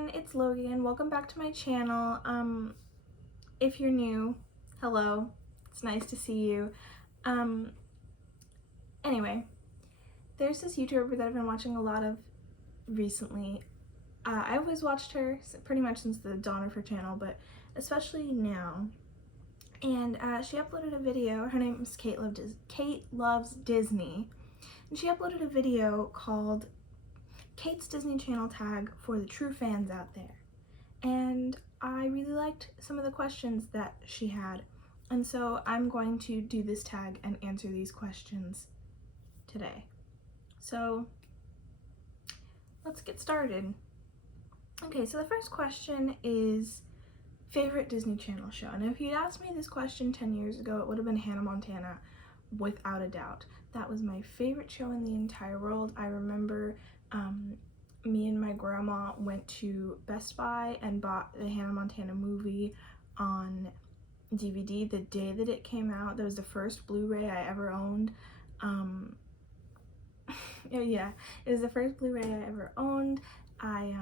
everyone, it's Logan. Welcome back to my channel. If you're new, hello. It's nice to see you. Anyway, there's this YouTuber that I've been watching a lot of recently. I always watched her pretty much since the dawn of her channel, but especially now. And she uploaded a video. Her name is Kate Loves Disney. And she uploaded a video called Kate's Disney Channel tag for the true fans out there. And I really liked some of the questions that she had. And so I'm going to do this tag and answer these questions today. So let's get started. Okay, so the first question is favorite Disney Channel show. And if you'd asked me this question 10 years ago, it would have been Hannah Montana, without a doubt. That was my favorite show in the entire world. I remember me and my grandma went to Best Buy and bought the Hannah Montana movie on DVD the day that it came out. That was the first Blu-ray I ever owned. Yeah, it was the first Blu-ray I ever owned. I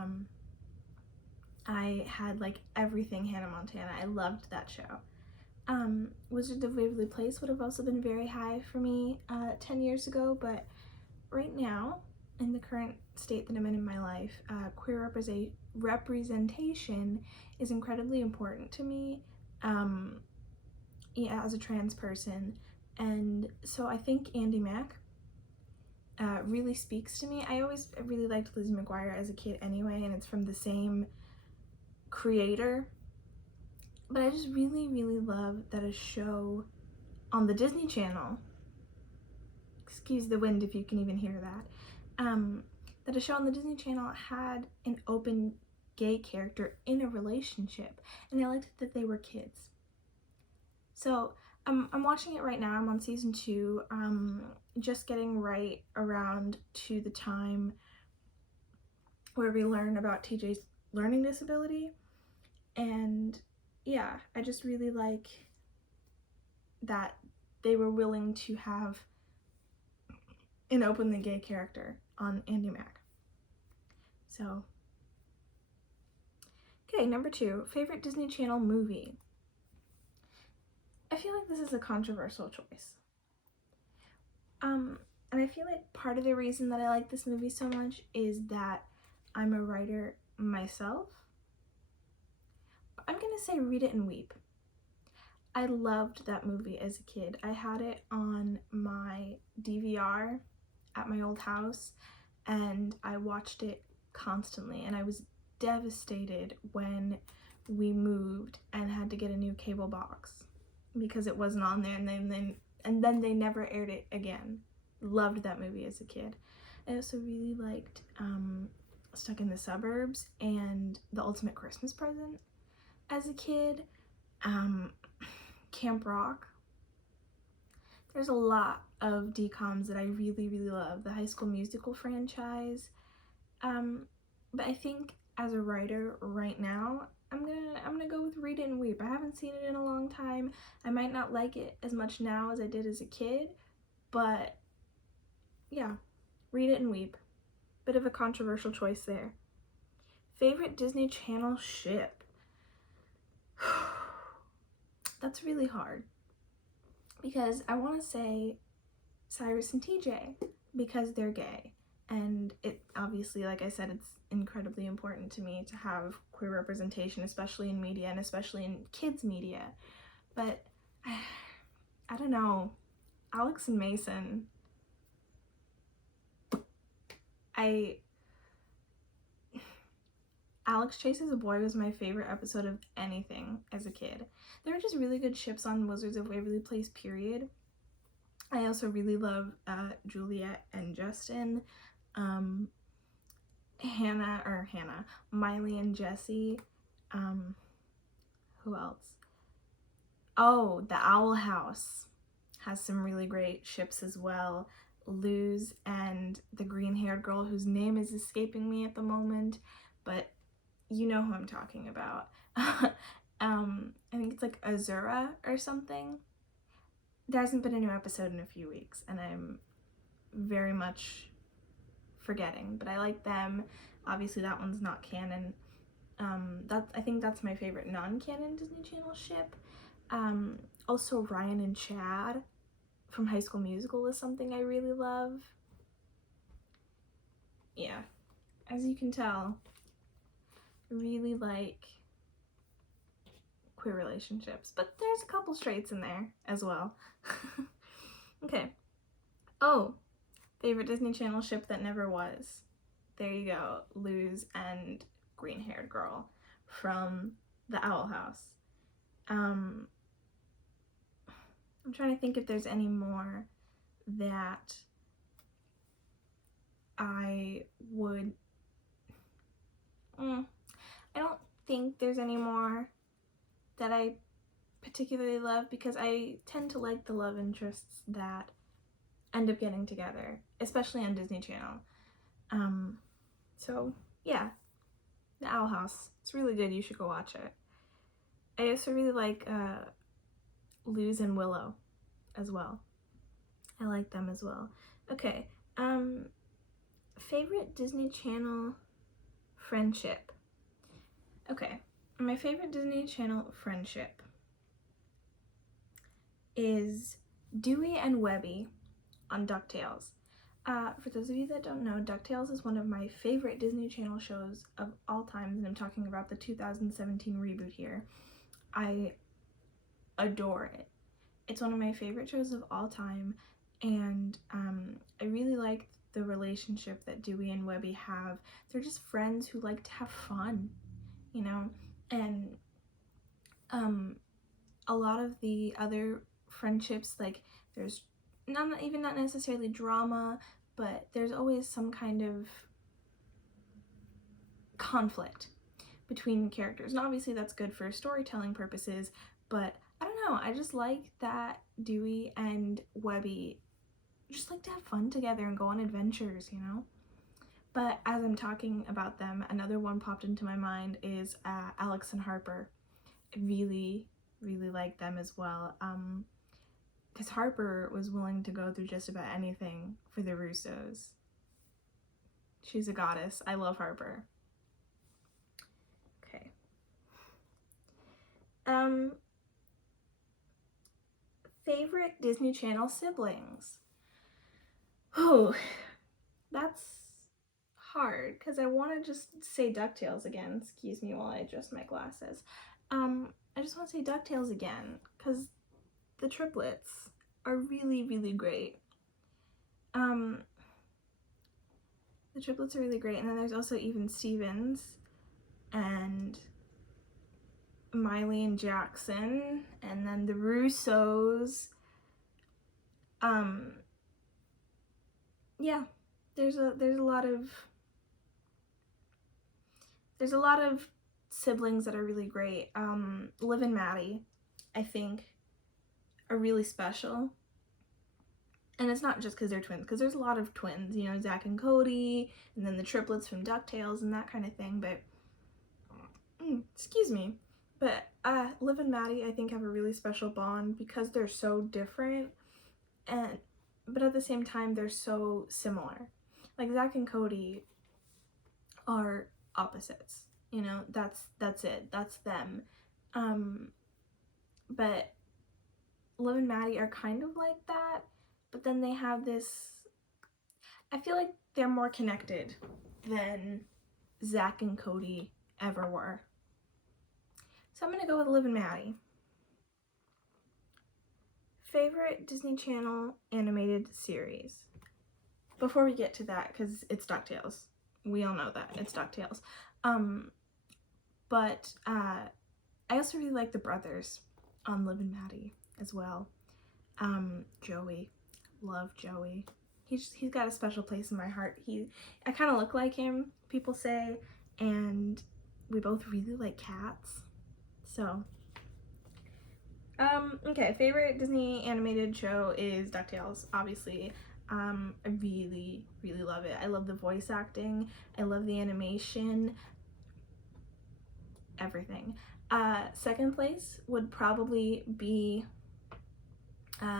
had like everything Hannah Montana. I loved that show. Wizards of Waverly Place would have also been very high for me 10 years ago, but right now, in the current state that I'm in my life, queer representation is incredibly important to me, yeah, as a trans person. And so I think Andi Mack really speaks to me. I always really liked Lizzie McGuire as a kid anyway, and it's from the same creator. But I just really, really love that a show on the Disney Channel, excuse the wind if you can even hear that, that a show on the Disney Channel had an open gay character in a relationship, and I liked that they were kids. So I'm watching it right now. I'm on season 2, just getting right around to the time where we learn about TJ's learning disability, and yeah, I just really like that they were willing to have an openly gay character on Andi Mack. So, okay, number 2, favorite Disney Channel movie. I feel like this is a controversial choice. And I feel like part of the reason that I like this movie so much is that I'm a writer myself. I'm gonna say Read It and Weep. I loved that movie as a kid. I had it on my DVR at my old house, and I watched it constantly, and I was devastated when we moved and had to get a new cable box because it wasn't on there, and then they never aired it again. Loved that movie as a kid. I also really liked Stuck in the Suburbs and The Ultimate Christmas Present as a kid. Camp Rock. There's a lot of DComs that I really, really love. The High School Musical franchise. But I think as a writer right now, I'm gonna go with Read It and Weep. I haven't seen it in a long time. I might not like it as much now as I did as a kid, but yeah, Read It and Weep. Bit of a controversial choice there. Favorite Disney Channel ship. That's really hard because I want to say Cyrus and TJ because they're gay, and it obviously, like I said, it's incredibly important to me to have queer representation, especially in media and especially in kids media. But I don't know, Alex and Mason. Alex Chases a Boy was my favorite episode of anything as a kid. There were just really good ships on Wizards of Waverly Place, period. I also really love Juliet and Justin, Miley and Jesse, who else? Oh, the Owl House has some really great ships as well. Luz and the green-haired girl whose name is escaping me at the moment, but you know who I'm talking about. I think it's like Azura or something. There hasn't been a new episode in a few weeks, and I'm very much forgetting, but I like them. Obviously that one's not canon. I think that's my favorite non-canon Disney Channel ship. Also Ryan and Chad from High School Musical is something I really love. Yeah, as you can tell, I really like queer relationships, but there's a couple straights in there as well. Okay. Oh, favorite Disney Channel ship that never was. There you go, Luz and green-haired girl from the Owl House. I'm trying to think if there's any more that I would... I don't think there's any more that I particularly love, because I tend to like the love interests that end up getting together, especially on Disney Channel. So yeah, the Owl House. It's really good. You should go watch it. I also really like Luz and Willow as well. I like them as well. Okay. Favorite Disney Channel friendship. Okay. My favorite Disney Channel friendship is Dewey and Webby on Ducktales. For those of you that don't know, Ducktales is one of my favorite Disney Channel shows of all time, and I'm talking about the 2017 reboot here. I adore it. It's one of my favorite shows of all time, and I really like the relationship that Dewey and Webby have. They're just friends who like to have fun, you know, and a lot of the other friendships, like there's not necessarily drama, but there's always some kind of conflict between characters, and obviously that's good for storytelling purposes, but I don't know, I just like that Dewey and Webby just like to have fun together and go on adventures, you know? But as I'm talking about them, another one popped into my mind is Alex and Harper. I really like them as well, because Harper was willing to go through just about anything for the Russos. She's a goddess. I love Harper. Okay. Favorite Disney Channel siblings. Oh, that's hard, because I want to just say Ducktales again. Excuse me while I adjust my glasses. I just want to say Ducktales again, because the triplets are really great. The triplets are really great, and then there's also Even Stevens and Miley and Jackson, and then the Russos. Yeah, there's a lot of siblings that are really great. Liv and Maddie, I think, are really special. And it's not just because they're twins, because there's a lot of twins, you know, Zach and Cody, and then the triplets from Ducktales and that kind of thing, but, excuse me. But Liv and Maddie, I think, have a really special bond because they're so different, but at the same time, they're so similar. Like, Zach and Cody are opposites, you know, that's it, that's them. But Liv and Maddie are kind of like that, but then they have this, I feel like they're more connected than Zach and Cody ever were. So I'm gonna go with Liv and Maddie. Favorite Disney Channel animated series. Before we get to that, because it's Ducktales. We all know that, it's Ducktales. But I also really like the brothers on Liv and Maddie as well. Joey. Love Joey. He's got a special place in my heart. I kind of look like him, people say, and we both really like cats. So, okay, favorite Disney animated show is Ducktales, obviously. I really love it. I love the voice acting. I love the animation. Everything. Second place would probably be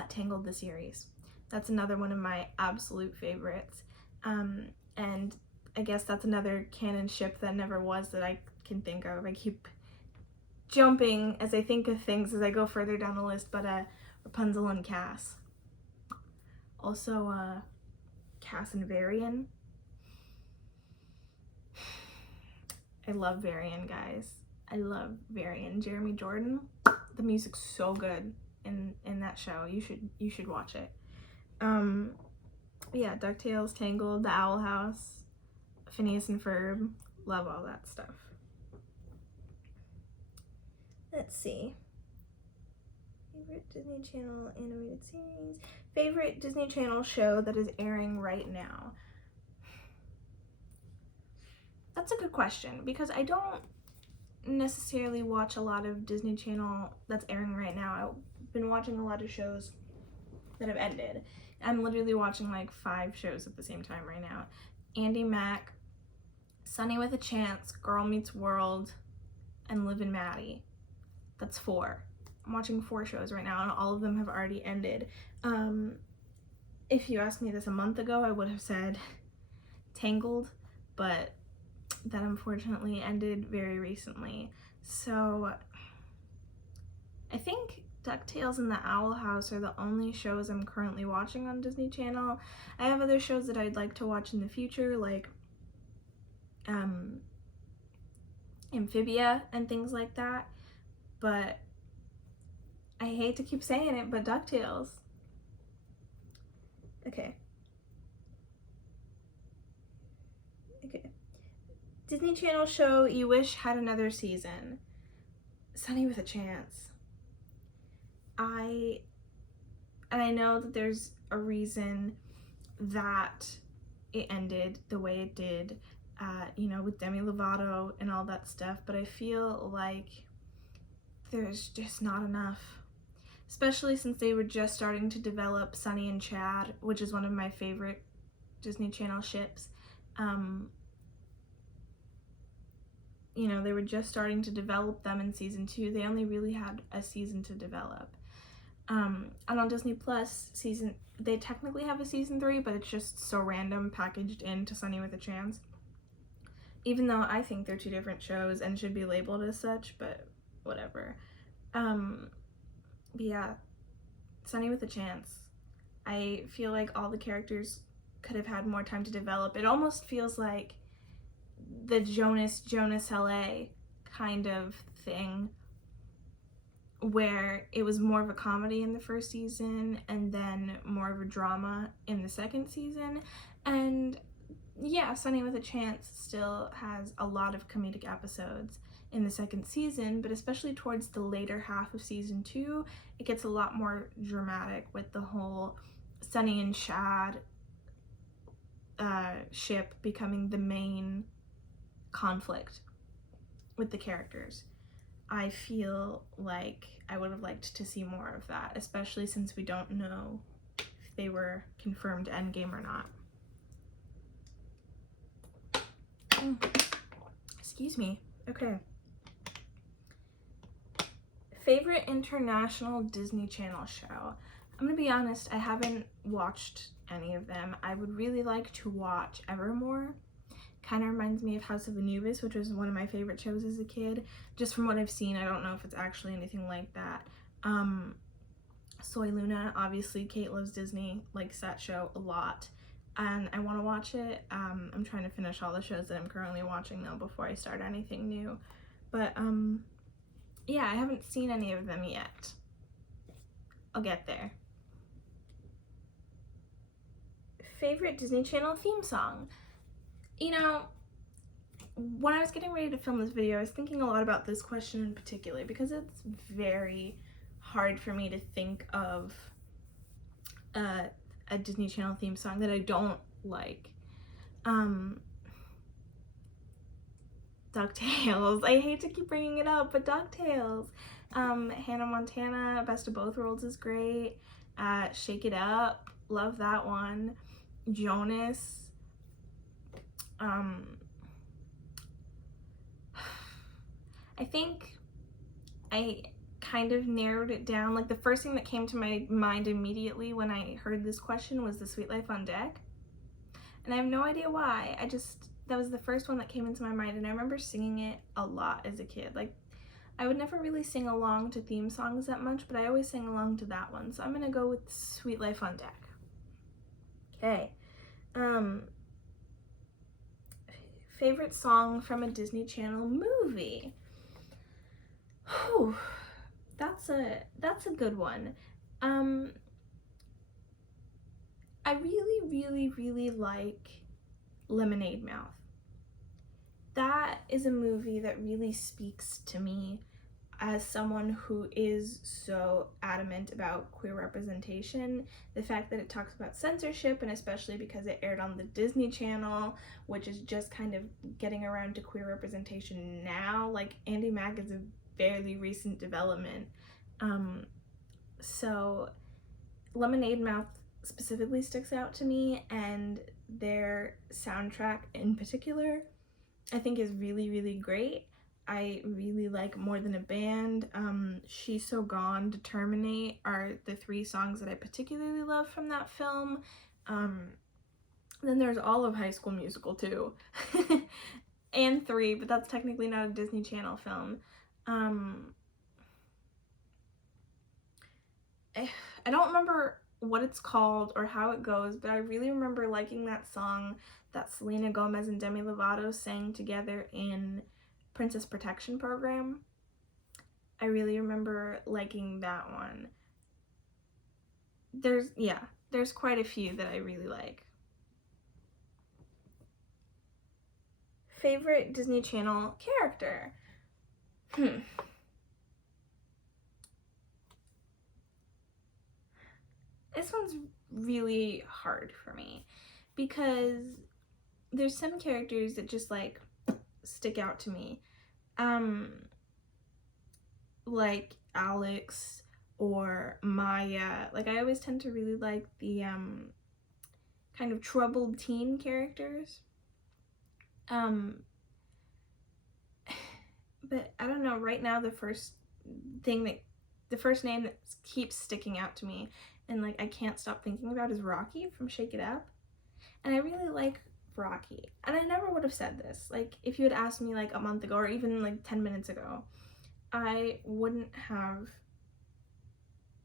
Tangled the series. That's another one of my absolute favorites. And I guess that's another canon ship that never was that I can think of. I keep jumping as I think of things as I go further down the list, but Rapunzel and Cass. Also, Cass and Varian. I love Varian, guys. I love Varian. Jeremy Jordan. The music's so good in that show. You should watch it. Yeah, Ducktales, Tangled, The Owl House, Phineas and Ferb. Love all that stuff. Let's see. Favorite Disney Channel animated series. Favorite Disney Channel show that is airing right now. That's a good question because I don't necessarily watch a lot of Disney Channel that's airing right now. I've been watching a lot of shows that have ended. I'm literally watching like 5 shows at the same time right now. Andy Mack, Sunny with a Chance, Girl Meets World, and Liv and Maddie. That's 4. I'm watching 4 shows right now and all of them have already ended. If you asked me this a month ago, I would have said Tangled, but that unfortunately ended very recently. So I think Ducktales and The Owl House are the only shows I'm currently watching on Disney Channel. I have other shows that I'd like to watch in the future, like Amphibia and things like that, but I hate to keep saying it, but Ducktales. Okay. Disney Channel show you wish had another season. Sunny with a Chance. I know that there's a reason that it ended the way it did, with Demi Lovato and all that stuff, but I feel like there's just not enough. Especially since they were just starting to develop Sunny and Chad, which is one of my favorite Disney Channel ships. They were just starting to develop them in season 2. They only really had a season to develop. And on Disney Plus, they technically have a season 3, but it's just so random packaged into Sunny with a Chance. Even though I think they're 2 different shows and should be labeled as such, but whatever. Yeah, Sunny with a Chance. I feel like all the characters could have had more time to develop. It almost feels like the Jonas LA kind of thing, where it was more of a comedy in the first season and then more of a drama in the second season. And yeah, Sunny with a Chance still has a lot of comedic episodes in the second season, but especially towards the later half of season 2, it gets a lot more dramatic with the whole Sunny and Chad ship becoming the main conflict with the characters. I feel like I would have liked to see more of that, especially since we don't know if they were confirmed endgame or not. Excuse me. Okay. Favorite international Disney Channel show? I'm gonna be honest, I haven't watched any of them. I would really like to watch Evermore. Kind of reminds me of House of Anubis, which was one of my favorite shows as a kid. Just from what I've seen, I don't know if it's actually anything like that. Soy Luna, obviously Kate Loves Disney, likes that show a lot. And I want to watch it. I'm trying to finish all the shows that I'm currently watching though before I start anything new. But yeah, I haven't seen any of them yet. I'll get there. Favorite Disney Channel theme song? When I was getting ready to film this video, I was thinking a lot about this question in particular because it's very hard for me to think of a Disney Channel theme song that I don't like. Ducktales. I hate to keep bringing it up, but Ducktales. Hannah Montana, Best of Both Worlds is great. Shake It Up, love that one. Jonas. I think I kind of narrowed it down. Like the first thing that came to my mind immediately when I heard this question was The Sweet Life on Deck. And I have no idea why. that was the first one that came into my mind, and I remember singing it a lot as a kid. Like, I would never really sing along to theme songs that much, but I always sang along to that one. So I'm gonna go with Sweet Life on Deck. Okay. Favorite song from a Disney Channel movie? Whew, that's a good one. I really like Lemonade Mouth. That is a movie that really speaks to me as someone who is so adamant about queer representation. The fact that it talks about censorship, and especially because it aired on the Disney Channel, which is just kind of getting around to queer representation now. Like, Andy Mack is a fairly recent development. So Lemonade Mouth specifically sticks out to me, and their soundtrack in particular I think is really great. I really like More Than a Band. She's So Gone, Determinate are the 3 songs that I particularly love from that film. Then there's all of High School Musical too. And 3, but that's technically not a Disney Channel film. I don't remember what it's called or how it goes, but I really remember liking that song that Selena Gomez and Demi Lovato sang together in Princess Protection Program. I really remember liking that one. There's quite a few that I really like. Favorite Disney Channel character? This one's really hard for me because there's some characters that just like stick out to me. Like Alex or Maya. Like, I always tend to really like the kind of troubled teen characters. But I don't know, right now the first name that keeps sticking out to me and like I can't stop thinking about is Rocky from Shake It Up. And I really like Rocky. And I never would have said this. Like, if you had asked me like a month ago or even like 10 minutes ago, I wouldn't have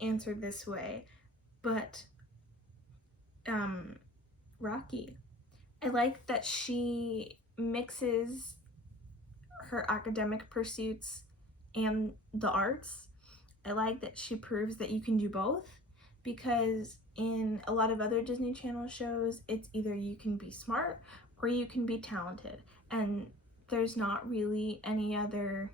answered this way. But Rocky. I like that she mixes her academic pursuits and the arts. I like that she proves that you can do both, because in a lot of other Disney Channel shows, it's either you can be smart or you can be talented, and there's not really any other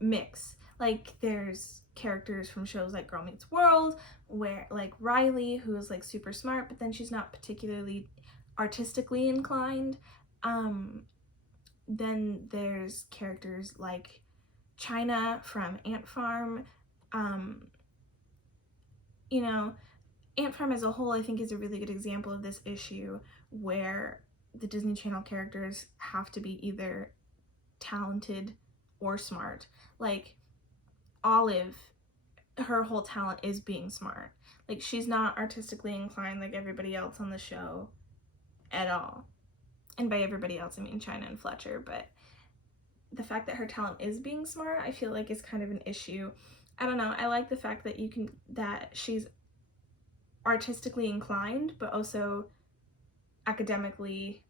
mix. Like, there's characters from shows like Girl Meets World, where like Riley, who is like super smart, but then she's not particularly artistically inclined. Then there's characters like China from Ant Farm. You know, Ant Farm as a whole, I think, is a really good example of this issue where the Disney Channel characters have to be either talented or smart. Like, Olive, her whole talent is being smart. Like, she's not artistically inclined like everybody else on the show at all. And by everybody else, I mean China and Fletcher, but the fact that her talent is being smart, I feel like is kind of an issue. I don't know, I like the fact that she's artistically inclined, but also academically,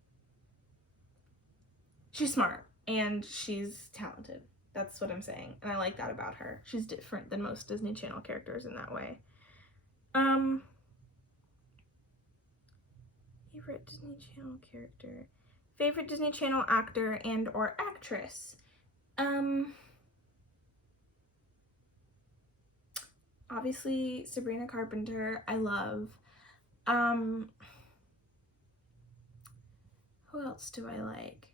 she's smart and she's talented. That's what I'm saying, and I like that about her. She's different than most Disney Channel characters in that way. Favorite Disney Channel character? Favorite Disney Channel actor and or actress? Obviously Sabrina Carpenter, I love. Who else do I like?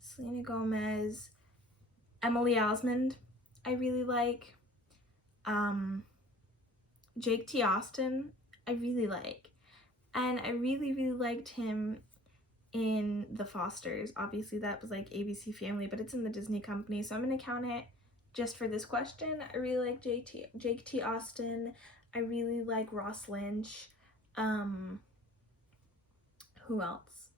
Selena Gomez, Emily Osmond, I really like. Jake T. Austin, I really like. And I really liked him in The Fosters. Obviously that was like ABC Family, but it's in the Disney company, so I'm gonna count it just for this question. I really like Jake T. Austin. I really like Ross Lynch. Who else?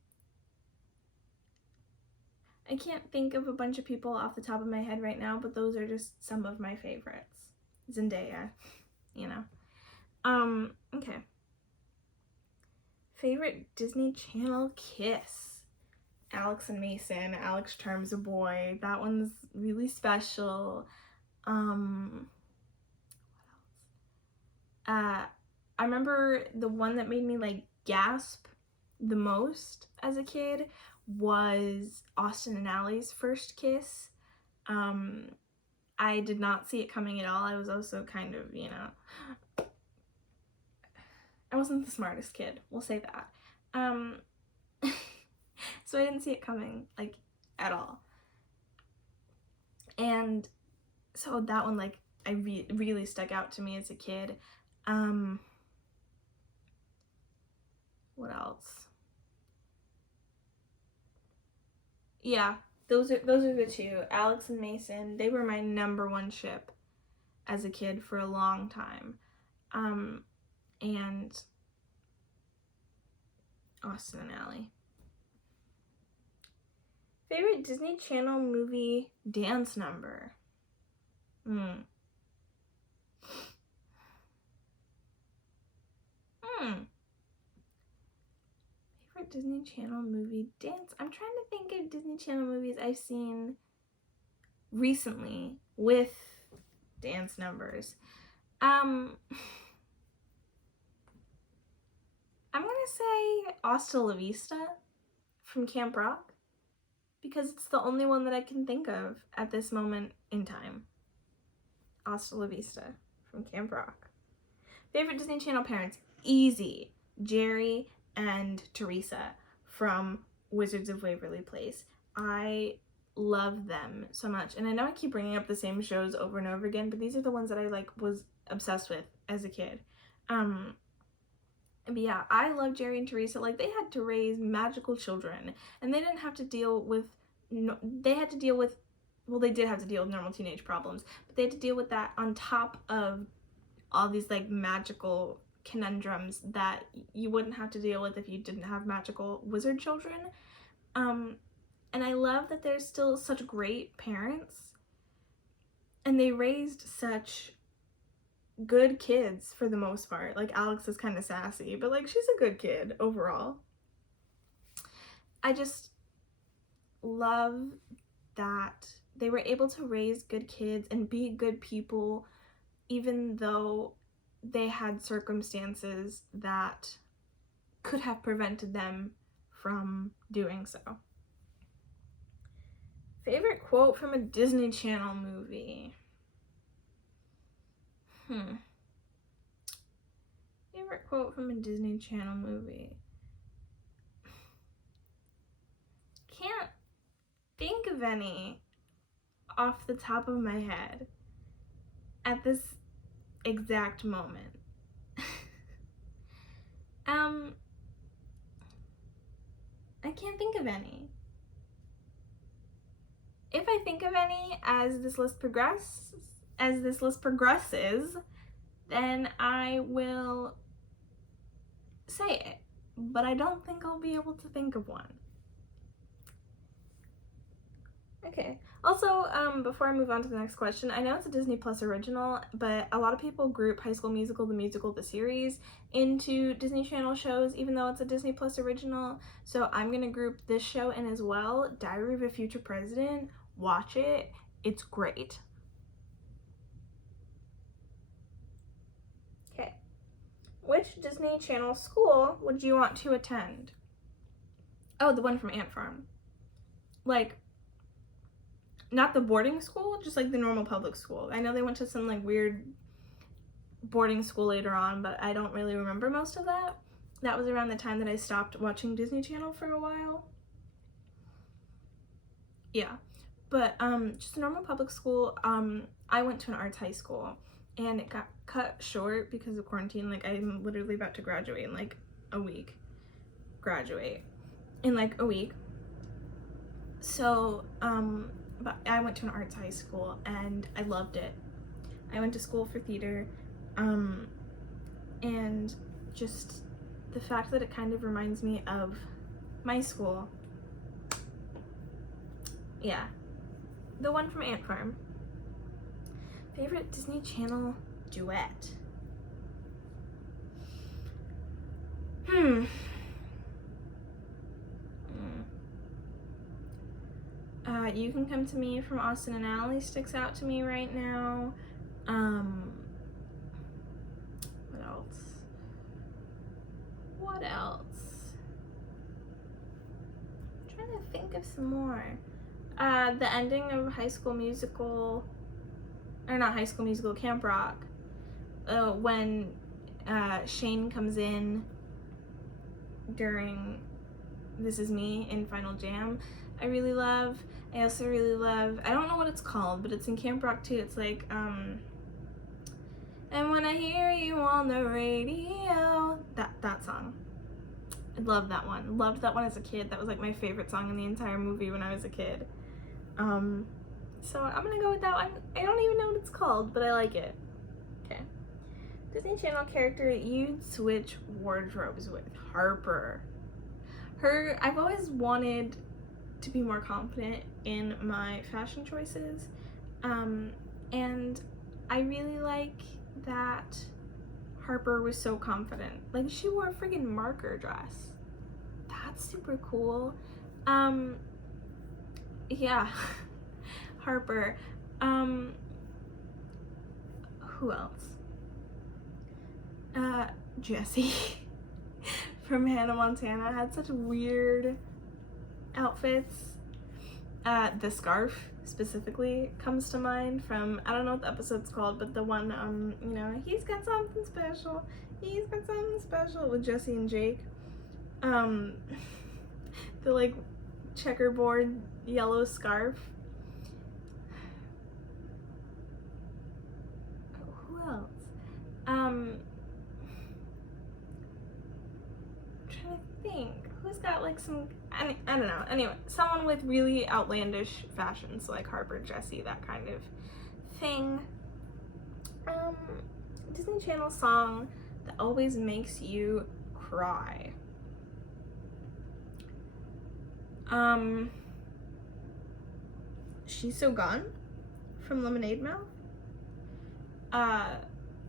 I can't think of a bunch of people off the top of my head right now, but those are just some of my favorites. Zendaya, you know. Okay. Favorite Disney Channel kiss? Alex and Mason. Alex charms a boy. That one's really special. I remember the one that made me like gasp the most as a kid was Austin and Ally's first kiss. I did not see it coming at all. I was also kind of, you know, I wasn't the smartest kid, we'll say that. So I didn't see it coming, like, at all. And so that one, like, really stuck out to me as a kid. What else? Yeah, those are the two. Alex and Mason, they were my number one ship as a kid for a long time. And Austin and Ally. Favorite Disney Channel movie dance number? Favorite Disney Channel movie dance? I'm trying to think of Disney Channel movies I've seen recently with dance numbers. I'm gonna say Hasta La Vista from Camp Rock, because it's the only one that I can think of at this moment in time. Hasta La Vista from Camp Rock. Favorite Disney Channel parents? Easy. Jerry and Teresa from Wizards of Waverly Place. I love them so much. And I know I keep bringing up the same shows over and over again, but these are the ones that I like was obsessed with as a kid. But yeah, I love Jerry and Teresa. Like, they had to raise magical children, and they didn't have to deal with, they had to deal with, well, they did have to deal with normal teenage problems, but they had to deal with that on top of all these, like, magical conundrums that you wouldn't have to deal with if you didn't have magical wizard children. And I love that they're still such great parents, and they raised such good kids for the most part. Like, Alex is kind of sassy, but like, she's a good kid overall. I just love that they were able to raise good kids and be good people, even though they had circumstances that could have prevented them from doing so. Favorite quote from a Disney Channel movie? Favorite quote from a Disney Channel movie? Can't think of any off the top of my head at this exact moment. I can't think of any. If I think of any as this list progresses, then I will say it, but I don't think I'll be able to think of one. Okay. Also, before I move on to the next question, I know it's a Disney Plus original, but a lot of people group High School Musical, the musical, the series into Disney Channel shows, even though it's a Disney Plus original. So I'm gonna group this show in as well. Diary of a Future President. Watch it. It's great. Okay. Which Disney Channel school would you want to attend? Oh, the one from Ant Farm. Like, not the boarding school, just like the normal public school. I know they went to some like weird boarding school later on, but I don't really remember most of that. That was around the time that I stopped watching Disney Channel for a while. Yeah, but just a normal public school. I went to an arts high school, and it got cut short because of quarantine. Like, I'm literally about to graduate in like a week. So, but I went to an arts high school and I loved it. I went to school for theater, and just the fact that it kind of reminds me of my school. Yeah. The one from Ant Farm. Favorite Disney Channel duet? You Can Come to Me from Austin and Ally sticks out to me right now. What else? I'm trying to think of some more. The ending of High School Musical, or not High School Musical, Camp Rock, when Shane comes in during This Is Me in Final Jam, I really love. I also really love, I don't know what it's called, but it's in Camp Rock too. It's like, and when I hear you on the radio, that song. I love that one. Loved that one as a kid. That was like my favorite song in the entire movie when I was a kid. So I'm gonna go with that one. I don't even know what it's called, but I like it. Okay. Disney Channel character you'd switch wardrobes with. Harper. I've always wanted to be more confident in my fashion choices. And I really like that Harper was so confident. Like, she wore a freaking marker dress. That's super cool. Yeah. Harper. Who else? Jessie from Hannah Montana had such weird outfits. The scarf specifically comes to mind from, I don't know what the episode's called, but the one, you know, he's got something special with Jessie and Jake. The like checkerboard yellow scarf. Who else? I'm trying to think. Who's got like some, I don't know. Anyway, someone with really outlandish fashions, like Harper, Jessie, that kind of thing. Disney Channel song that always makes you cry. She's So Gone from Lemonade Mouth.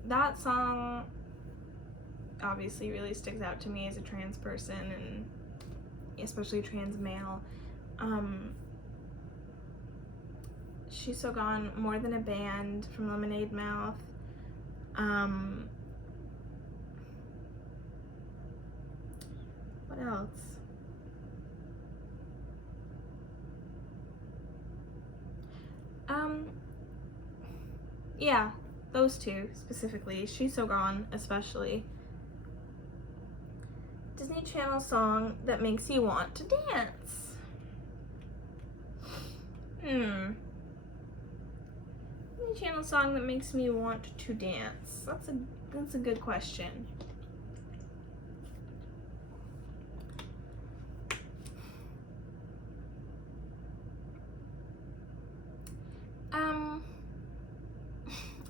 That song obviously really sticks out to me as a trans person, and especially trans male. She's So Gone, More Than a Band from Lemonade Mouth. What else? Yeah, those two specifically. She's So Gone, especially. Disney Channel song that makes you want to dance. Disney Channel song that makes me want to dance. That's a good question.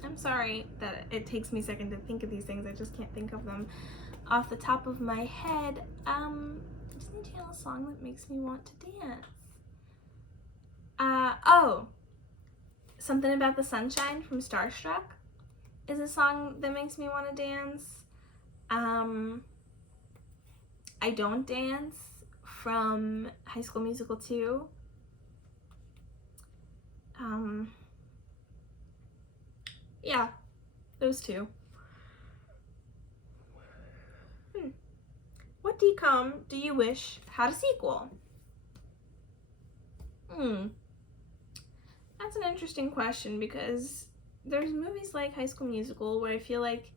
I'm sorry that it takes me a second to think of these things. I just can't think of them off the top of my head. Disney Channel song that makes me want to dance. Oh, Something About the Sunshine from Starstruck is a song that makes me want to dance. I Don't Dance from High School Musical 2. Yeah, those two. What DCOM do you wish had a sequel? That's an interesting question, because there's movies like High School Musical where I feel like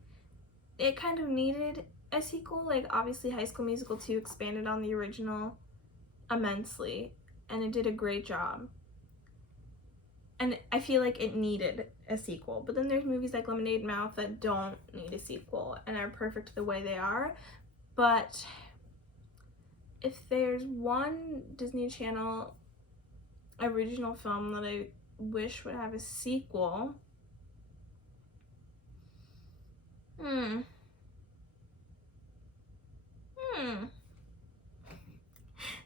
it kind of needed a sequel. Like, obviously High School Musical 2 expanded on the original immensely, and it did a great job. And I feel like it needed a sequel. But then there's movies like Lemonade Mouth that don't need a sequel and are perfect the way they are. But if there's one Disney Channel original film that I wish would have a sequel, I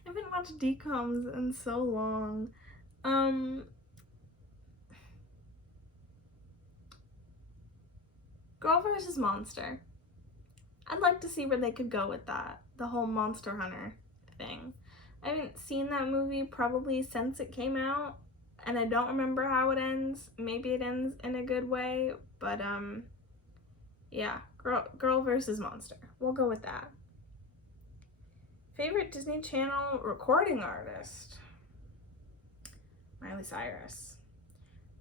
haven't watched DComs in so long. Girl versus Monster. I'd like to see where they could go with that. The whole Monster Hunter thing. I haven't seen that movie probably since it came out, and I don't remember how it ends. Maybe it ends in a good way, but yeah, girl versus monster. We'll go with that. Favorite Disney Channel recording artist? Miley Cyrus.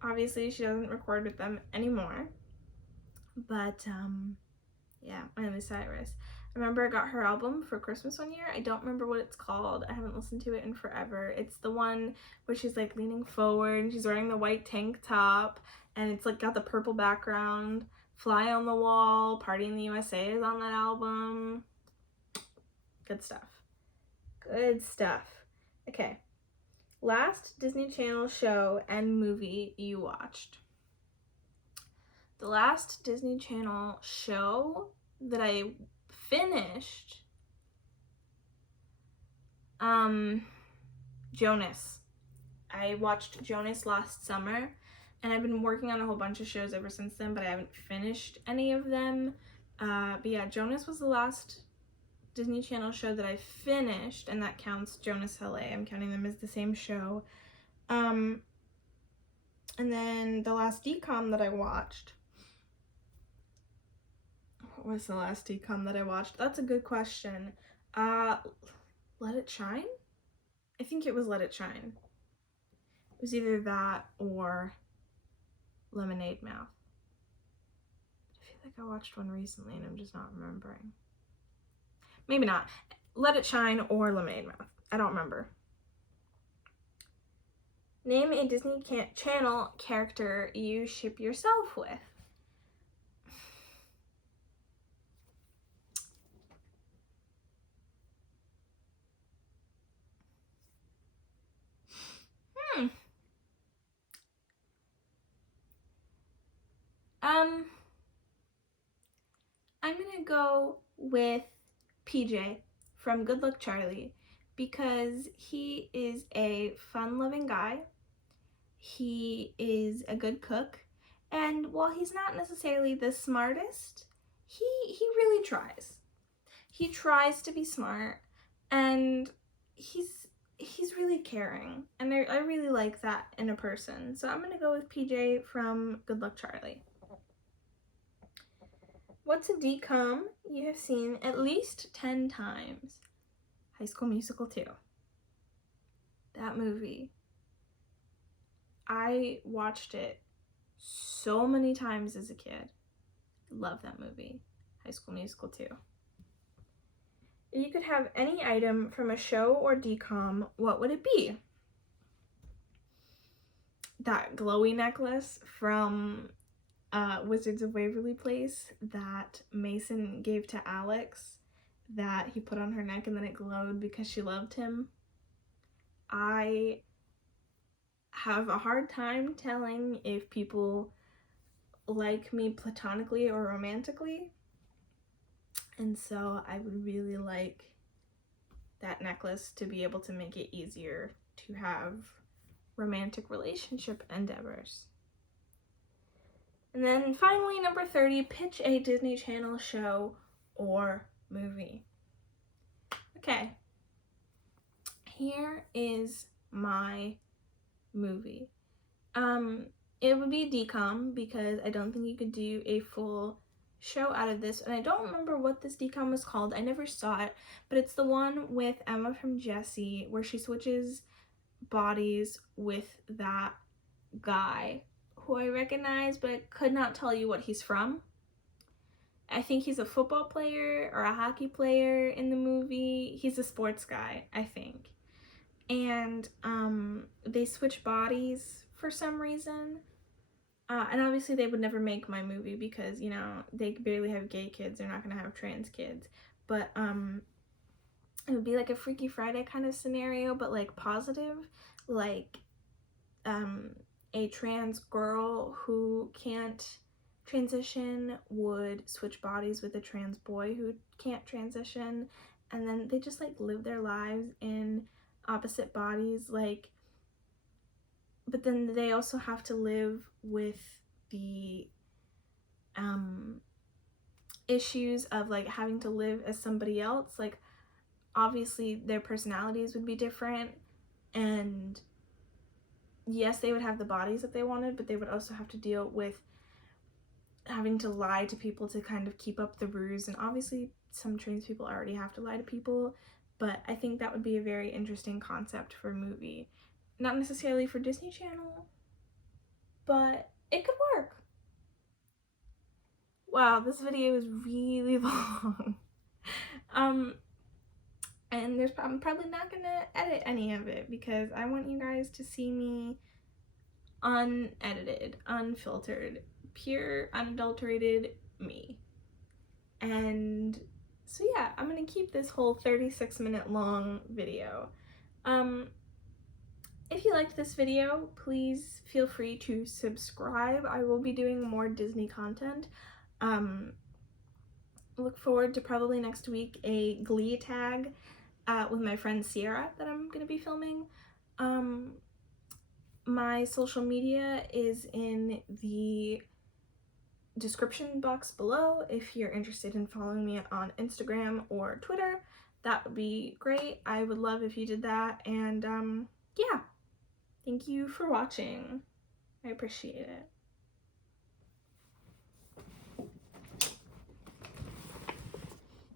Obviously, she doesn't record with them anymore, but yeah, Miley Cyrus. I remember I got her album for Christmas one year. I don't remember what it's called. I haven't listened to it in forever. It's the one where she's like leaning forward and she's wearing the white tank top and it's like got the purple background. Fly on the Wall, Party in the USA is on that album. Good stuff. Good stuff. Okay. Last Disney Channel show and movie you watched. The last Disney Channel show that I finished, Jonas. I watched Jonas last summer, and I've been working on a whole bunch of shows ever since then, but I haven't finished any of them. But yeah, Jonas was the last Disney Channel show that I finished, and that counts Jonas LA. I'm counting them as the same show. And then the last DCOM that I watched. What was the last DCOM that I watched? That's a good question. Let It Shine? I think it was Let It Shine. It was either that or Lemonade Mouth. I feel like I watched one recently and I'm just not remembering. Maybe not. Let It Shine or Lemonade Mouth. I don't remember. Name a Disney Channel character you ship yourself with. I'm gonna go with PJ from Good Luck Charlie because he is a fun-loving guy. He is a good cook, and while he's not necessarily the smartest, he really tries. He tries to be smart, and he's really caring, and I really like that in a person. So I'm gonna go with PJ from Good Luck Charlie. What's a DCOM you have seen at least 10 times? High School Musical 2. That movie. I watched it so many times as a kid. Love that movie. High School Musical 2. If you could have any item from a show or DCOM, what would it be? That glowy necklace from Wizards of Waverly Place that Mason gave to Alex that he put on her neck and then it glowed because she loved him. I have a hard time telling if people like me platonically or romantically, and so I would really like that necklace to be able to make it easier to have romantic relationship endeavors. And then finally, number 30, pitch a Disney Channel show or movie. Okay, here is my movie. It would be a DCOM because I don't think you could do a full show out of this, and I don't remember what this DCOM was called. I never saw it, but it's the one with Emma from Jessie where she switches bodies with that guy who I recognize but could not tell you what he's from. I think he's a football player or a hockey player in the movie. He's a sports guy, I think. And they switch bodies for some reason. And obviously they would never make my movie because, you know, they barely have gay kids. They're not going to have trans kids. But it would be like a Freaky Friday kind of scenario, but like positive. Like a trans girl who can't transition would switch bodies with a trans boy who can't transition, and then they just like live their lives in opposite bodies, like, but then they also have to live with the issues of like having to live as somebody else. Like, obviously their personalities would be different, and yes, they would have the bodies that they wanted, but they would also have to deal with having to lie to people to kind of keep up the ruse. And obviously some trans people already have to lie to people, but I think that would be a very interesting concept for a movie. Not necessarily for Disney Channel, but it could work. Wow, this video is really long. And I'm probably not gonna edit any of it because I want you guys to see me unedited, unfiltered, pure, unadulterated me. And so yeah, I'm gonna keep this whole 36-minute long video. If you liked this video, please feel free to subscribe. I will be doing more Disney content. Look forward to probably next week a Glee tag with my friend Sierra that I'm gonna be filming. My social media is in the description box below if you're interested in following me on Instagram or Twitter. That would be great. I would love if you did that. And yeah, thank you for watching. I appreciate it.